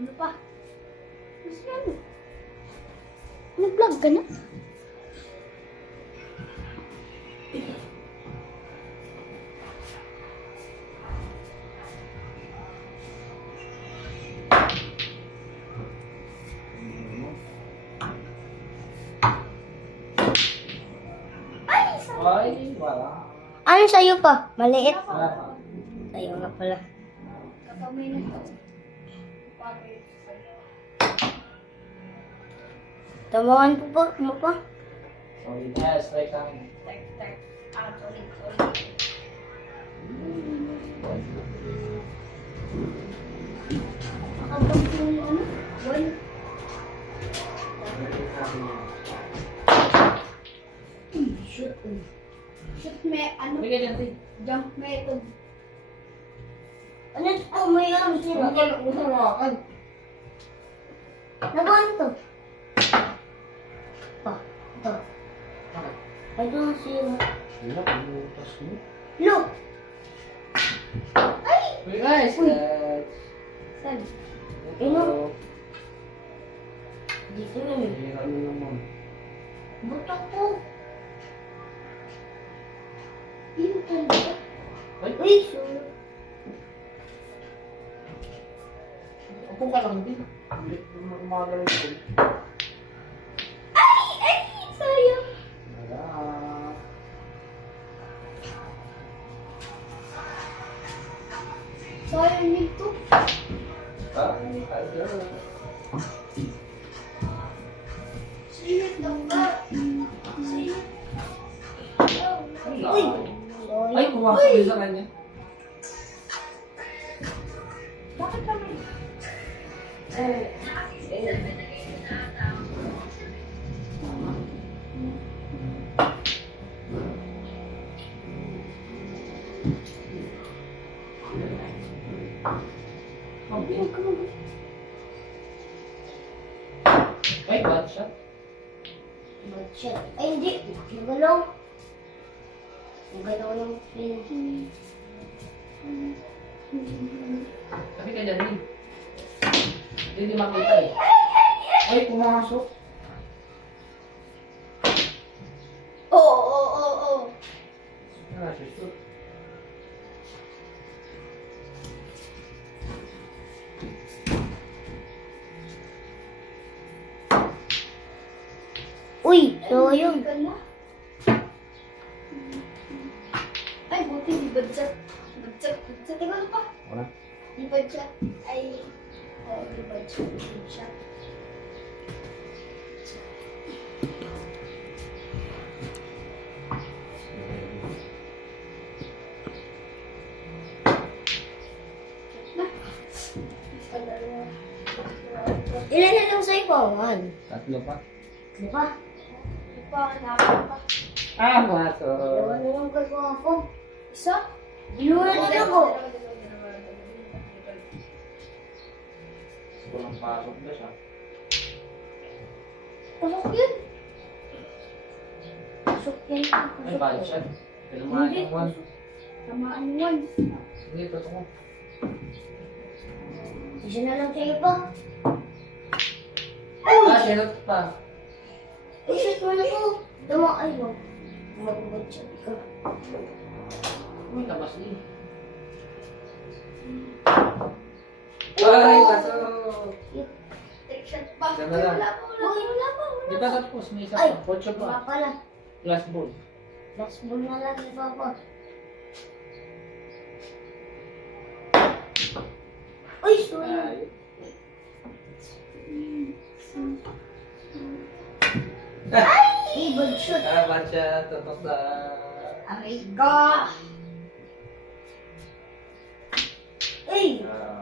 Ano pa? Mas yan. Nag-vlog ka na? Ay, wala. Ano sa'yo pa? Maliit? Wala pa. Ayaw nga pala. Kapamay na to. Tabangan po ba? Mo pa? Sorry. Yeah, strike sa akin. Tak. Sorry. Nakabang po yung ano? One. Shoot. Shoot me, ano? Bigay dyan, Tin. Jump method. Ano ito? May ano sila? Huwag ka mawakan. Nabuhan to. Pa. Ito. Bakit? Ay, doon sila. Wala, pagbutas mo. Look! Uy, guys! Saan? Ino? Dito yun eh. Hira mo naman. Buto ko. Yun talaga. Ay, Uy, sorry. upo ka lang din. Magaling ko. Ay! Sayang. Wala. Sayang nito. Ay, ada. Siyot na ba? Siyot. Wala. Uy! Ay, pumasok din sa kanya. Bakit kami? Ay, bad shot. Bad shot. Ay, hindi. Nagalaw. Nagalaw yung pin. Sabi ka dyan, Tin. Hindi makita eh. Ay, pumasok. Oo. Ah, shoot. Uy, sayang. Ka na. Ay, buti di badsak. Badsak. Tingnan pa. Wala. Di badsak. Ay, di badsak. Ilan na lang sa'yo pa? One. Tatlo pa. Di ba? Di pa, nakapal pa. Ah, pumasok. Dalawa na lang kayo ako. Isa? Dalawa na lang ako. Walang pasok na siya. Pasok yun. Pasok yan. Ay, bad shot. Kailangan yung one. Tamaan one. Sige, pasok mo. Isa na lang sa'yo pa. Ah, sinot pa. Ay, shit mo na ko. Tama, ay, wag. Mag-bad shot ka. Uy, labas din. Ay, pasok. Take shot pa. Isa na lang. Wala pa. Di ba tapos? May isa Ay, pa. Ocho wala pa. pala. Last ball. Last ball na lang ni Papa. Uy, sorry. Ay. Ay, bad shot. Ah, bad shot. Tapos na. Aray ka. Ay, Ah,